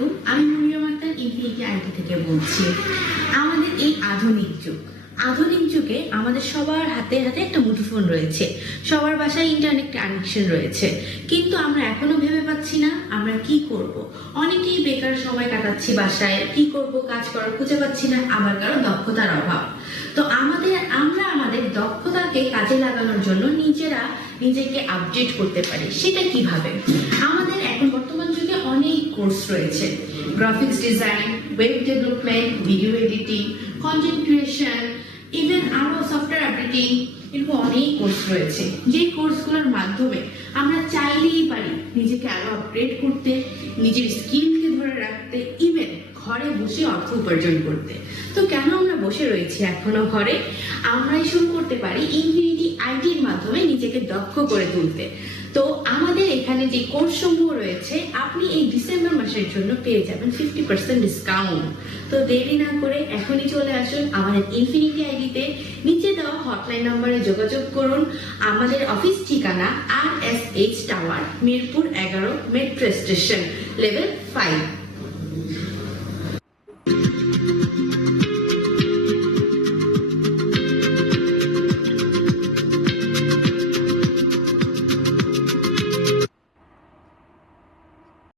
আলাইকুম, আমি Mariam Akter infinity IT থেকে বলছি। আমাদের এই আধুনিক যুগে আমাদের সবার হাতে হাতে একটা মুঠোফোন রয়েছে, সবার বাসায় ইন্টারনেট কানেকশন রয়েছে, কিন্তু আমরা এখনো ভেবে পাচ্ছি না আমরা কি করব। অনেকেই বেকার সময় কাটাচ্ছি বাসায়, কি করব কাজ করার খুঁজে পাচ্ছি না, আবার কারো দক্ষতার অভাব। তো আমরা আমাদের দক্ষতাকে কাজে লাগানোর জন্য নিজেকে আপডেট করতে পারি। সেটা কিভাবে? আমাদের এখন বর্তমান যুগে অনেক কোর্স রয়েছে, graphics design, web development, video editing, content creation, even আরো সফটওয়্যার আপডেটিং, এরকম অনেক কোর্স রয়েছে, যে কোর্সগুলোর মাধ্যমে আমরা চাইলেই পারি নিজেকে আরো আপগ্রেড করতে, নিজের স্কিলকে ধরে রাখতে, ইভেন ঘরে বসে অর্থ উপার্জন করতে। তো কেন আমরা বসে রয়েছি এখনো ঘরে? আমরাই শুরু করতে পারি ইনফিনিটি আইটির মাধ্যমে নিজেকে দক্ষ করে তুলতে। তো আমাদের এখানে যে কোর্স সমূহ রয়েছে, আপনি এই ডিসেম্বর মাসের জন্য পেয়ে যাবেন 50% ডিসকাউন্ট। তো দেরি না করে এখনই চলে আসুন আমাদের ইনফিনিটি আইডিতে, নিচে দেওয়া হটলাইন নম্বরে যোগাযোগ করুন। আমাদের অফিস ঠিকানা RSH tower, Mirpur 11, metro station, level 5।